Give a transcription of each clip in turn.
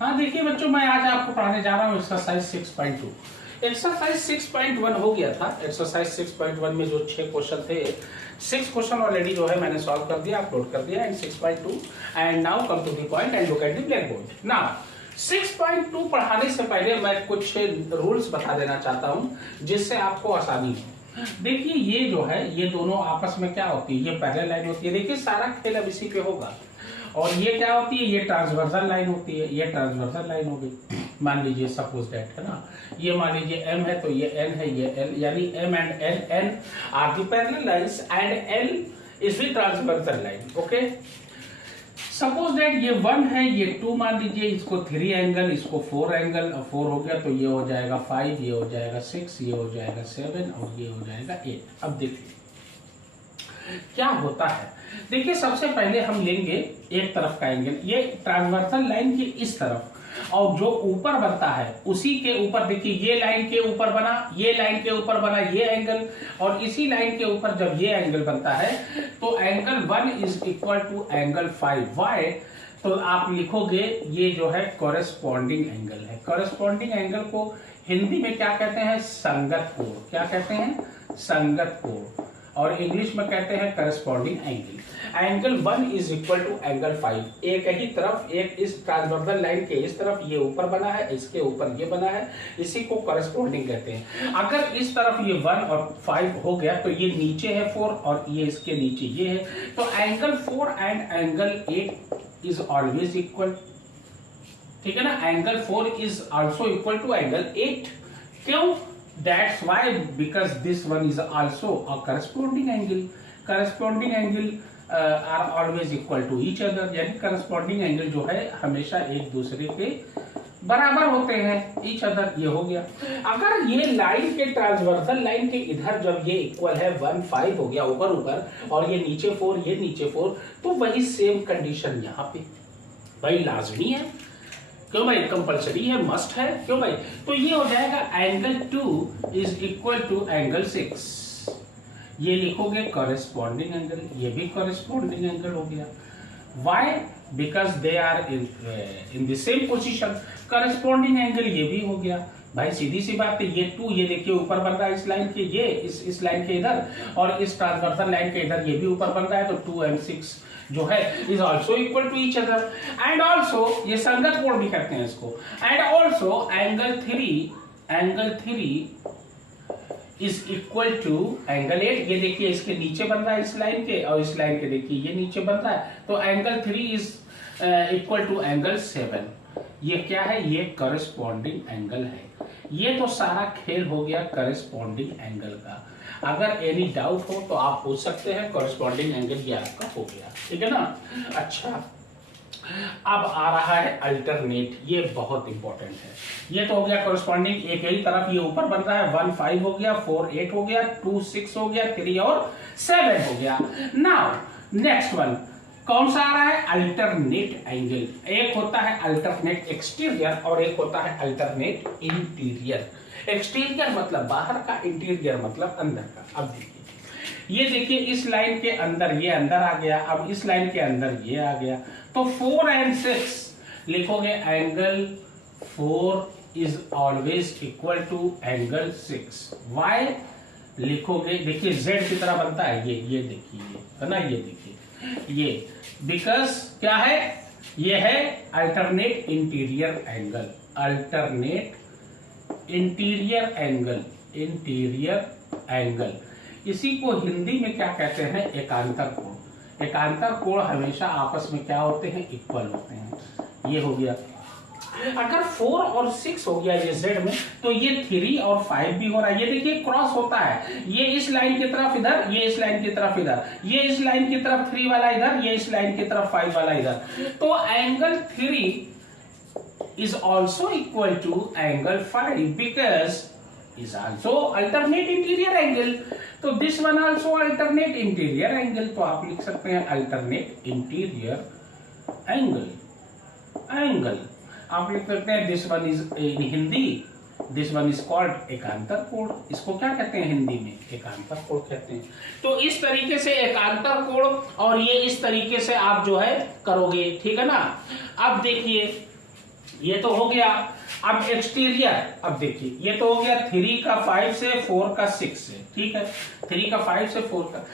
हाँ देखिए बच्चों, मैं आज आपको पढ़ाने जा रहा हूँ एक्सरसाइज 6.2। एक्सरसाइज 6.1 हो गया था। एक्सरसाइज 6.1 में जो 6 क्वेश्चन थे, 6 क्वेश्चन ऑलरेडी जो है मैंने सॉल्व कर दिया, अपलोड कर दिया। And 6.2 and now come to the point and look at the black board. Now 6.2 पढ़ाने से पहले मैं कुछ रूल्स बता देना चाहता हूँ जिससे आपको आसानी हो। देखिए ये जो है, ये दोनों आपस में क्या होती है, ये पैरेलल लाइन होती है। देखिए सारा खेल अब इसी पे होगा। और ये क्या होती है, ये ट्रांसवर्सल लाइन होती है। ये ट्रांसवर्सल लाइन हो गई, मान लीजिए सपोज दैट, है ना। ये मान लीजिए M है तो ये N है, ये L, यानी M and N are the parallel lines and L is the transversal line. Okay, suppose that ये 1 है, ये 2 मान लीजिए, इसको 3 एंगल, इसको 4 एंगल, 4 हो गया तो ये हो जाएगा 5, ये हो जाएगा 6, ये हो जाएगा 7 और ये हो जाएगा 8। अब देखिए क्या होता है। देखिए सबसे पहले हम लेंगे एक तरफ का एंगल, ये ट्रांसवर्सल लाइन के इस तरफ, और जो ऊपर बनता है उसी के ऊपर देखिए ये लाइन के ऊपर बना, ये लाइन के ऊपर बना ये एंगल, और इसी लाइन के ऊपर जब ये एंगल बनता है तो angle 1 is equal to angle 5। Why? तो आप लिखोगे ये जो है कॉरेस्पॉन्डिंग एंगल है। कॉरेस्पॉन्डिंग एंगल को हिंदी में क्या कहते हैं? संगत कोण। क्या कहते हैं? संगत कोण। और इंग्लिश में कहते हैं corresponding angle. Angle 1 is equal to angle 5। एक ही तरफ, एक इस ट्रांसवर्सल लाइन के इस तरफ ये ऊपर बना है, इसके ऊपर ये बना है, इसी को करस्पॉन्डिंग कहते हैं। अगर इस तरफ ये 1 और 5 हो गया तो ये नीचे है 4 और ये इसके नीचे ये है, तो angle 4 and angle 8 is always equal. ठीक है ना, angle 4 is also equal to angle 8। क्यों? That's why, because this one is also a corresponding angle. Corresponding angle are always equal to each other. यानी corresponding angle जो है हमेशा एक दूसरे के बराबर होते हैं, each other। ये हो गया। अगर ये लाइन के ट्रांसवर्सल लाइन के इधर जब ये इक्वल है 1 5 हो गया ऊपर ऊपर, और ये नीचे 4 ये नीचे 4, तो वही सेम कंडीशन यहाँ पे भाई लाजमी है। क्यों भाई? कंपलसरी है, मस्ट है। क्यों भाई? तो ये हो जाएगा angle 2 is equal to angle 6। ये लिखोगे कॉरेस्पॉन्डिंग एंगल, ये भी कॉरेस्पॉन्डिंग एंगल हो गया। Why? Because they are in the same position. Corresponding angle ये भी हो गया भाई, सीधी सी बात है। ये 2 ये देखिए ऊपर बन रहा है इस लाइन के, ये इस लाइन के इधर, और इस ट्रांसवर्सल लाइन के इधर ये भी ऊपर बन रहा है, तो 2 and 6 जो है is also equal to each other. And also ये संगत कोण भी कहते हैं इसको। And also angle 3 is equal to angle 8। ये देखिए इसके नीचे बन रहा है इस लाइन के, और इस लाइन के देखिए ये नीचे बन रहा है, तो angle 3 is equal to angle 7। ये क्या है? ये करस्पॉन्डिंग एंगल है। ये तो सारा खेल हो गया करस्पॉन्डिंग एंगल का। अगर एनी डाउट हो तो आप पूछ सकते हैं। करस्पॉन्डिंग एंगल ये आपका हो गया, ठीक है ना। अच्छा, अब आ रहा है अल्टरनेट। ये बहुत इंपॉर्टेंट है। ये तो हो गया करस्पॉन्डिंग, एक ही तरफ ये ऊपर बन रहा है, 1 5 हो गया, 4 8 हो गया, 2 6 हो गया, 3 और 7 हो गया। नाउ नेक्स्ट वन कौन सा आ रहा है? Alternate angle. एक होता है अल्टरनेट एक्सटीरियर और एक होता है अल्टरनेट इंटीरियर। एक्सटीरियर मतलब बाहर का, इंटीरियर मतलब अंदर का। अब देखिए, ये देखिए इस लाइन के अंदर ये अंदर आ गया, अब इस लाइन के अंदर ये आ गया, तो 4 and 6 लिखोगे angle 4 is always equal to angle 6। Why लिखोगे? देखिए z की तरह बनता है ये देखिए, है ना, ये देखिए ये, बिकॉज क्या है? ये है alternate interior angle. Alternate interior angle, interior angle, इसी को हिंदी में क्या कहते हैं? एकांतर कोण। एकांतर कोण हमेशा आपस में क्या होते हैं? इक्वल होते हैं। ये हो गया। अगर 4 और 6 हो गया ये z में, तो ये 3 और 5 भी हो रहा है। ये देखिए क्रॉस होता है, ये इस लाइन की तरफ इधर, ये इस लाइन की तरफ इधर, ये इस लाइन की तरफ 3 वाला इधर, ये इस लाइन की तरफ 5 वाला इधर, तो angle 3 is also equal to angle 5 because is also alternate interior angle. तो this one also alternate interior angle, तो आप लिख सकते हैं alternate interior angle। आप लिख सकते हैं this one is in Hindi, this one is called एकांतर कोण। इसको क्या कहते हैं हिंदी में? एकांतर कोण कहते हैं। तो इस तरीके से एकांतर कोण, और ये इस तरीके से आप जो है करोगे, ठीक है ना। अब देखिए ये तो हो गया। अब एक्सटीरियर, अब देखिए ये तो हो गया 3 का 5 से, 4 का 6 से, ठीक है, 3 का 5 से 4 का।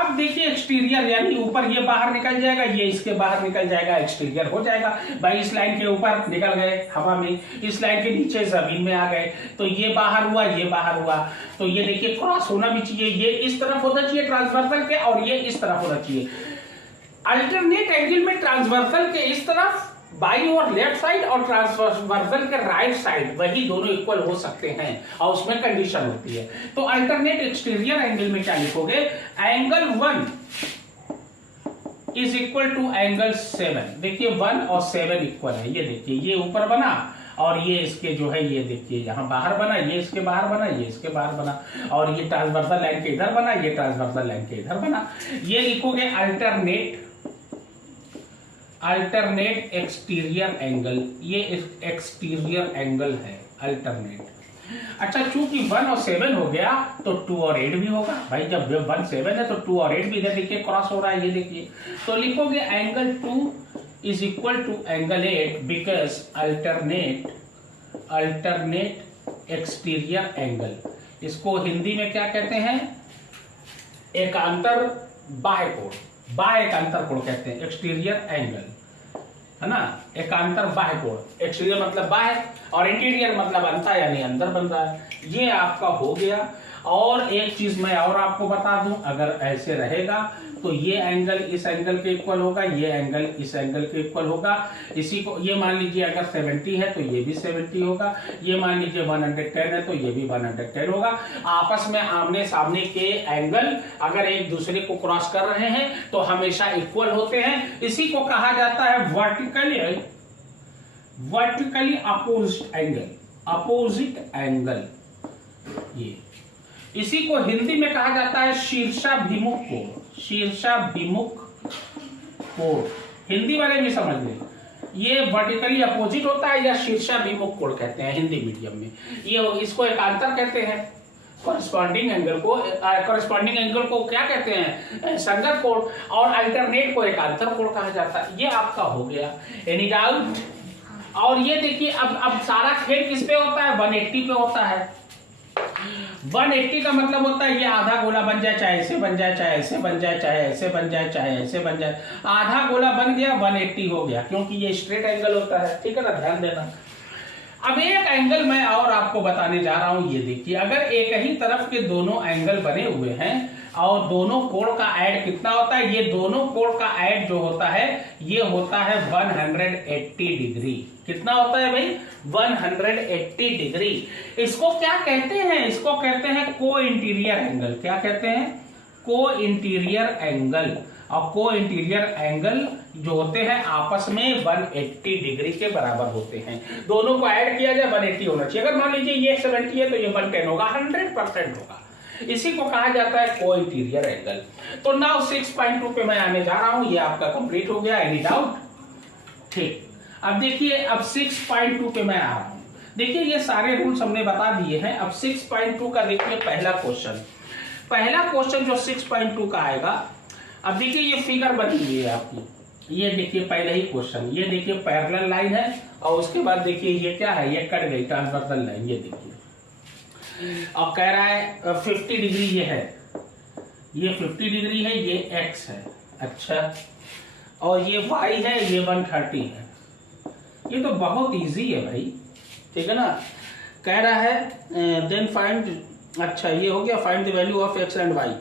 अब देखिए एक्सटीरियर यानी ऊपर ये बाहर निकल जाएगा, ये इसके बाहर निकल जाएगा, एक्सटीरियर हो जाएगा। भाई इस लाइन के ऊपर निकल गए हवा में, इस लाइन के नीचे जमीन में आ गए, तो ये बाहर हुआ, ये बाहर हुआ, तो ये देखिए क्रॉस होना भी चाहिए, ये इस तरफ होना चाहिए ट्रांसवर्सल के, और ये इस तरफ होना चाहिए। अल्टरनेट एंगल में ट्रांसवर्सल के इस तरफ बाई और लेफ्ट साइड और ट्रांसवर्सल के राइट साइड, वही दोनों इक्वल हो सकते हैं, और उसमें कंडीशन होती है। तो अल्टरनेट एक्सटीरियर एंगल में क्या लिखोगे, angle 1 is equal to angle 7। देखिए 1 और 7 इक्वल है, ये देखिए ये ऊपर बना और ये इसके जो है, ये देखिए यहां बाहर बना, ये इसके बाहर बना, ये इसके बाहर बना, और ये ट्रांसवर्सल लाइन के इधर बना, ये ट्रांसवर्सल लाइन के इधर बना। ये लिखोगे अल्टरनेट एक्सटीरियर एंगल, ये एक्सटीरियर एंगल है अल्टरनेट। अच्छा, चूंकि 1 और 7 हो गया तो 2 और 8 भी होगा। भाई जब 1 7 है तो 2 और 8 भी इधर देखिए क्रॉस हो रहा है, ये देखिए। तो लिखोगे angle 2 is equal to angle 8 because alternate exterior angle. इसको हिंदी में क्या कहते हैं, एकांतर बाह्य कोण, बाह्य एकांतर कोण कहते हैं, एक्सटीरियर एंगल, है ना। एकांतर बाह्य कोण, एक्सटीरियर मतलब बाह्य और इंटीरियर मतलब अंतर यानी अंदर बन रहा है। ये आपका हो गया। और एक चीज मैं और आपको बता दूं, अगर ऐसे रहेगा तो ये एंगल इस एंगल के इक्वल होगा, ये एंगल इस एंगल के इक्वल होगा। इसी को ये मान लीजिए अगर 70 है तो ये भी 70 होगा, ये मान लीजिए 110 है तो ये भी 110 होगा। आपस में आमने सामने के एंगल अगर एक दूसरे को क्रॉस कर रहे हैं तो हमेशा इक्वल होते हैं। इसी को कहा जाता है vertically opposite angle, opposite angle. ये इसी को हिंदी में कहा जाता है शीर्षाभिमुख कोण, शीर्षाभिमुख कोण। हिंदी वाले भी समझ लें, ये वर्टिकली अपोजिट होता है या शीर्षाभिमुख कोण कहते हैं हिंदी मीडियम में। ये इसको एकांतर कहते हैं, कॉरेस्पॉन्डिंग एंगल को क्या कहते हैं, संगत कोण, और अल्टरनेट को एकांतर कोण कहा जाता है। ये आपका हो गया। Any doubt? और ये देखिए अब सारा खेल किस पे होता है, 180 पे होता है। 180 का मतलब होता है ये आधा गोला बन जाए, चाहे ऐसे बन जाए, चाहे ऐसे बन जाए, चाहे ऐसे बन जाए, चाहे ऐसे बन जाए। आधा गोला बन गया 180 हो गया, क्योंकि ये स्ट्रेट एंगल होता है, ठीक है ना, ध्यान देना। अब एक एंगल मैं और आपको बताने जा रहा हूं, ये देखिए। अगर एक ही तरफ के दोनों एंगल बने हुए हैं और दोनों कोण का ऐड कितना होता है, ये दोनों कोण का ऐड जो होता है ये होता है 180 डिग्री। कितना होता है भाई, 180 डिग्री। इसको क्या कहते हैं, इसको कहते हैं को इंटीरियर एंगल। क्या कहते हैं, को इंटीरियर एंगल। और को इंटीरियर एंगल जो होते हैं आपस में 180 डिग्री के बराबर होते हैं। दोनों को ऐड किया जाए 180 होना चाहिए। अगर मान लीजिए ये 70 है तो ये 110 होगा, 100% होगा। इसी को कहा जाता है को इंटीरियर एंगल। तो नाउ 6.2 पे मैं आने जा रहा हूं, ये आपका कंप्लीट हो गया। Any doubt? ठीक। अब देखिए, अब 6.2 पे मैं आ रहा हूं। देखिए ये सारे रूल्स हमने बता दिए हैं। अब 6.2 का देखिए पहला क्वेश्चन जो 6.2 का आएगा। अब देखिए ये फिगर बनी हुई है आपकी, ये देखिए पहले ही क्वेश्चन, ये देखिए पैरेलल लाइन है और उसके बाद देखिए ये क्या है, ये कट गई ट्रांसवर्सल लाइन, ये देखिए। अब कह रहा है 50 डिग्री ये है, ये 50 डिग्री है, ये एक्स है, अच्छा, और ये वाई है, ये 130 है। ये तो बहुत इजी है भाई, ठीक है ना। कह रहा है देन फाइंड, अच्छा ये हो गया, find the value of x and y.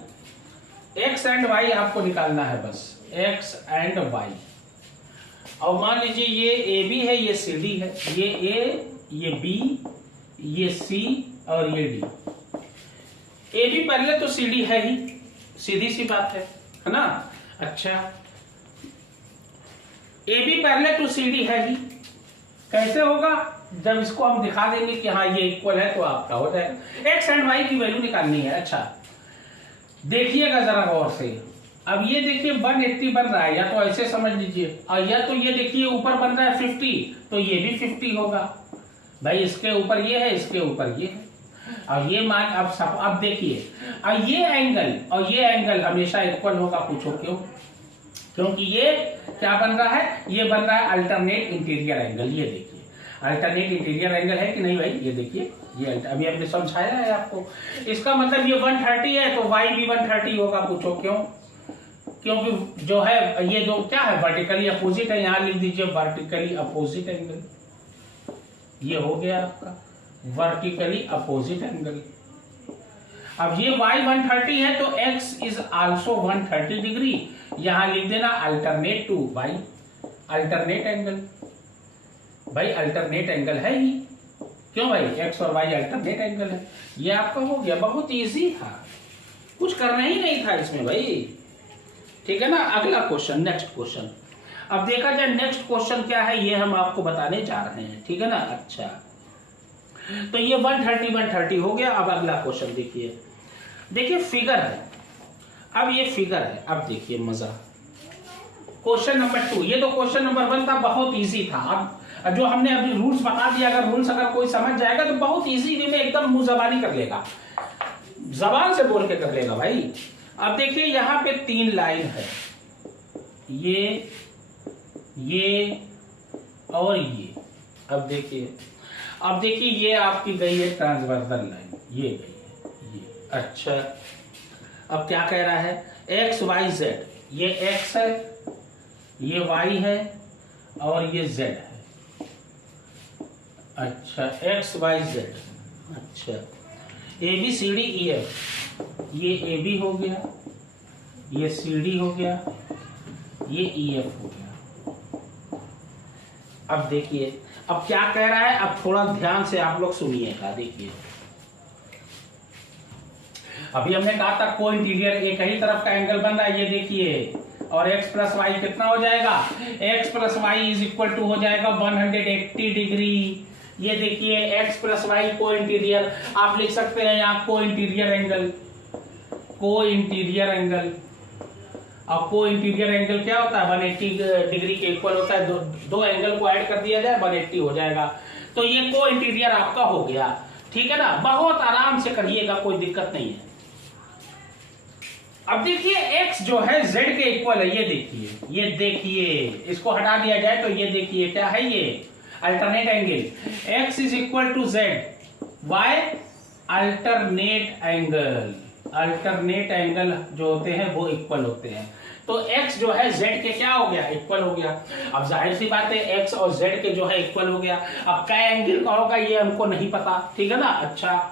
X and y आपको निकालना है बस, एक्स एंड वाई। और मान लीजिए ये ए बी है, ये सी डी है, ये ए, ये बी, ये सी और ये डी। ए बी पहले तो सी डी है ही, सीधी सी बात है ना। अच्छा, ए बी पहले तो सी डी है ही, कैसे होगा, जब इसको हम दिखा देंगे कि हाँ ये इक्वल है तो आपका हो जाएगा। एक्स एंड वाई की वैल्यू निकालनी है। अच्छा देखिएगा जरा गौर से। अब ये देखिए 180 बन रहा है, या तो ऐसे समझ लीजिए, और या तो ये देखिए ऊपर बन रहा है 50, तो ये भी 50 होगा भाई। इसके ऊपर ये है, इसके ऊपर ये है, और ये मान अब देखिए, और ये एंगल और ये एंगल हमेशा इक्वल होगा। पूछो क्यों? क्योंकि ये क्या बन रहा है, ये बन रहा है अल्टरनेट इंटीरियर एंगल। ये देखिए अल्टरनेट इंटीरियर एंगल है कि नहीं भाई? ये देखिए, ये अभी हमने समझाया है आपको। इसका मतलब ये 130 है तो y भी 130 होगा। पूछो क्यों? क्योंकि जो है ये जो क्या है, वर्टिकली अपोजिट है। यहां लिख दीजिए वर्टिकली अपोजिट एंगल। ये हो गया आपका वर्टिकली अपोजिट एंगल। अब ये y 130 है तो x इज आल्सो 130 डिग्री। यहां लिख देना alternate to y, alternate angle. भाई अल्टरनेट एंगल है ही। क्यों भाई? x और y अल्टरनेट एंगल है। ये आपका हो गया, बहुत इजी था, कुछ करना ही नहीं था इसमें भाई। ठीक है ना। अगला क्वेश्चन, नेक्स्ट क्वेश्चन। अब देखा जाए नेक्स्ट क्वेश्चन क्या है, ये हम आपको बताने जा रहे हैं। ठीक है ना। अच्छा, तो ये 130 हो गया। अब अगला क्वेश्चन देखिए, देखिए फिगर है। अब ये फिगर है, अब देखिए मजा। क्वेश्चन नंबर 2, ये तो क्वेश्चन नंबर 1 था, बहुत इजी था। अब जो हमने अभी रूल्स बता दिया, अगर रूल्स अगर कोई समझ जाएगा तो बहुत इजी वे में एकदम मुंह जबानी कर लेगा, जबान से बोल के कर लेगा भाई। अब देखिए यहां पे 3 लाइन है, ये और ये। अब देखिए ये आपकी गई है ट्रांसवर्सल लाइन, ये गई है ये। अच्छा, अब क्या कह रहा है? एक्स वाई जेड, ये एक्स है, ये वाई है और ये जेड है। अच्छा, एक्स वाई जेड। अच्छा, A B C D E F, ये ए बी हो गया, ये सी डी हो गया, ये ई एफ हो गया। अब देखिए अब क्या कह रहा है, अब थोड़ा ध्यान से आप लोग सुनिएगा। देखिए अभी हमने कहा था को इंटीरियर एक ही तरफ का एंगल बन रहा है, ये देखिए। और x प्लस वाई कितना हो जाएगा? x plus y is equal to हो जाएगा 180 डिग्री। ये देखिए x plus y co-interior, आप लिख सकते हैं यहाँ co-interior angle, co-interior angle. अब को इंटीरियर एंगल क्या होता है? 180 डिग्री के इक्वल होता है। दो एंगल को ऐड कर दिया जाए 180 हो जाएगा। तो ये को इंटीरियर आपका हो गया। ठीक है ना। बहुत आराम से करिएगा, कोई दिक्कत नहीं है। अब देखिए x जो है z के इक्वल है, ये देखिए इसको हटा दिया जाए तो ये देखिए क्या है, ये alternate angle. x is equal to z, y alternate angle जो होते हैं वो इक्वल होते हैं। तो x जो है z के क्या हो गया? इक्वल हो गया। अब जाहिर सी बात है x और z के जो है इक्वल हो गया। अब क्या एंगल का होगा ये हमको नहीं पता। ठीक है ना। अच्छा,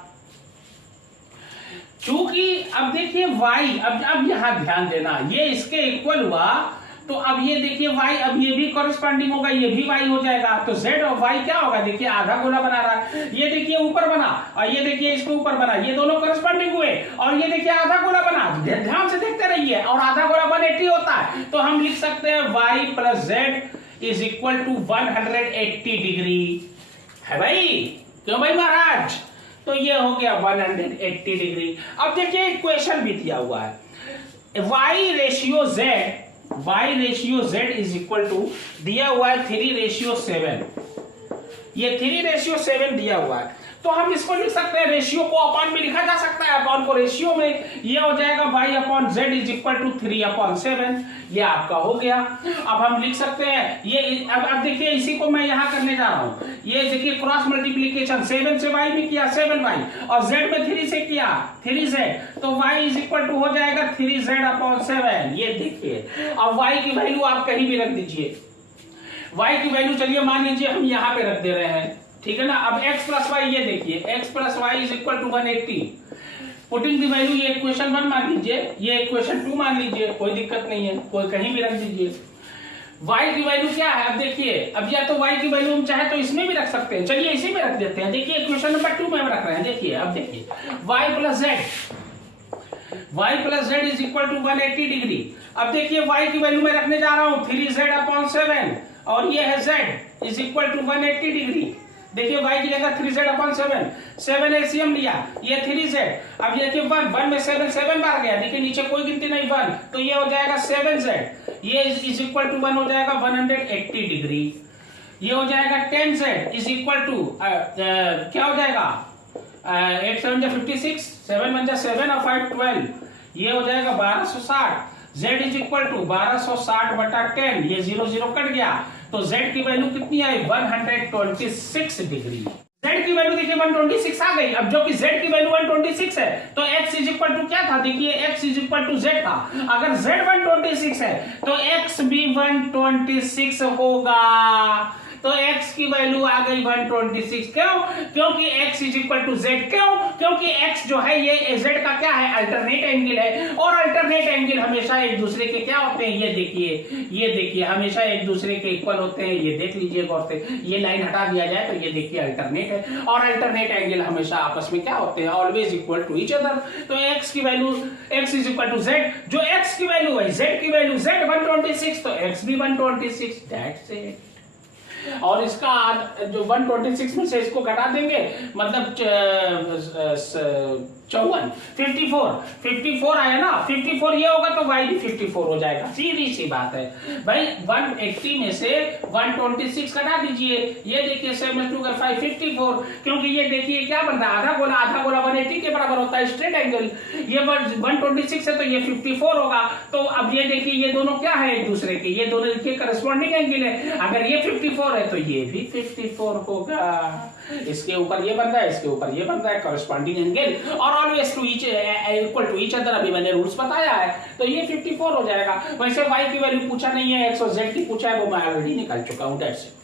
चूंकि अब देखिए y, अब यहां ध्यान देना, ये इसके इक्वल हुआ तो अब ये देखिए y, अब ये भी कॉरेस्पॉन्डिंग होगा, ये भी y हो जाएगा। तो z और y क्या होगा? देखिए आधा गोला बना रहा है, ये देखिए ऊपर बना और ये देखिए इसके ऊपर बना, ये दोनों कॉरेस्पॉन्डिंग हुए। और ये देखिए आधा गोला बना, ध्यान से देखते रहिए। और आधा गोला 180 होता है, तो हम लिख सकते हैं y plus z is equal to 180 degree. है भाई? क्यों भाई महाराज? तो ये हो गया 180 डिग्री। अब देखिए इक्वेशन भी दिया हुआ है, y ratio z is equal to दिया हुआ है 3:7। ये 3:7 दिया हुआ है, तो हम इसको लिख सकते हैं, रेशियो को अपॉन में लिखा जा सकता है, अपॉन को रेशियो में। ये हो जाएगा y upon z is equal to 3/7। ये आपका हो गया। अब हम लिख सकते हैं ये, अब देखिए इसी को मैं यहां करने जा रहा हूं। ये देखिए क्रॉस मल्टीप्लीकेशन, 7 से y में किया 7y और z में 3 से किया 3z, तो y इज इक्वल टू हो जाएगा 3z/7। ये देखिए, अब y की वैल्यू आप कहीं भी रख दीजिए। y की वैल्यू चलिए मान लीजिए हम यहां पे रख दे रहे हैं। ठीक है ना। अब x प्लस वाई, ये देखिए x plus y is equal to 180। Putting the value, ये इक्वेशन 1 मान लीजिए, ये इक्वेशन 2 मान लीजिए, कोई दिक्कत नहीं है, कोई कहीं भी रख दीजिए। y की वैल्यू क्या है? अब देखिए, अब या तो y की वैल्यू हम चाहे तो इसमें भी रख सकते हैं, चलिए इसी में रख देते हैं। देखिए इक्वेशन नंबर 2 में हम रख रहे हैं। देखिए अब देखिए y plus z is equal to 180 degree. अब देखिए y की वैल्यू में रखने जा रहा हूं 3z/7 और ये है z is equal to 180 degree. देखिए y की जगह 3z/7, 7 एलसीएम लिया, ये 3z। अब ये देखिए 1 में 7 बार गया, देखिए नीचे कोई गिनती नहीं 1, तो ये हो जाएगा 7z, ये इज इक्वल टू 1 हो जाएगा 180 डिग्री। ये हो जाएगा 10z इज इक्वल टू क्या हो जाएगा 8 7 56, 7 1 7 और 5 12, ये हो जाएगा 1260। z इज इक्वल टू 1260/10, ये 0 0 कट गया, तो z की वैल्यू कितनी आई 126 डिग्री। z की वैल्यू देखिए 126 आ गई। अब जो कि z की वैल्यू 126 है तो x इज इक्वल टू क्या था, देखिए x is equal to z था। अगर z 126 है तो x भी 126 होगा। तो x की वैल्यू आ गई 126। क्यों? क्योंकि x is equal to z। क्यों? क्योंकि x जो है ये z का क्या है, अल्टरनेट एंगल है, और अल्टरनेट एंगल हमेशा एक दूसरे के क्या होते हैं, ये देखिए हमेशा एक दूसरे के इक्वल होते हैं। ये देख लीजिए गौर से, ये लाइन हटा दिया जाए तो ये देखिए अल्टरनेट है, और अल्टरनेट एंगल हमेशा आपस में क्या होते हैं, always equal to each other. तो x की value x is equal to z, जो x की वैल्यू है z की वैल्यू z 126 तो x भी 126, दैट्स इट। और इसका जो 126 में से इसको घटा देंगे मतलब 54 आया ना, 54 ये होगा तो y भी 54 हो जाएगा, सीधी सी बात है भाई। 180 में से 126 घटा दीजिए, ये देखिए 7 2 5 54, क्योंकि ये देखिए क्या बन रहा है, आधा गोला 180 के बराबर होता है स्ट्रेट एंगल। ये 126 है तो ये 54 होगा। तो अब ये देखिए ये दोनों क्या है एक दूसरे के, ये दोनों देखिए करस्पॉन्डिंग एंगल है। अगर ये 54 है तो ये भी 54 होगा। इसके ऊपर ये बन रहा है, इसके ऊपर ये बन रहा है, करस्पॉन्डिंग एंगल और always to each equal to each other. अभी मैंने रूल्स बताया है तो ये 54 हो जाएगा। वैसे y की वैल्यू पूछा नहीं है, x और z की पूछा है, वो मैं ऑलरेडी निकाल चुका हूं। That's it.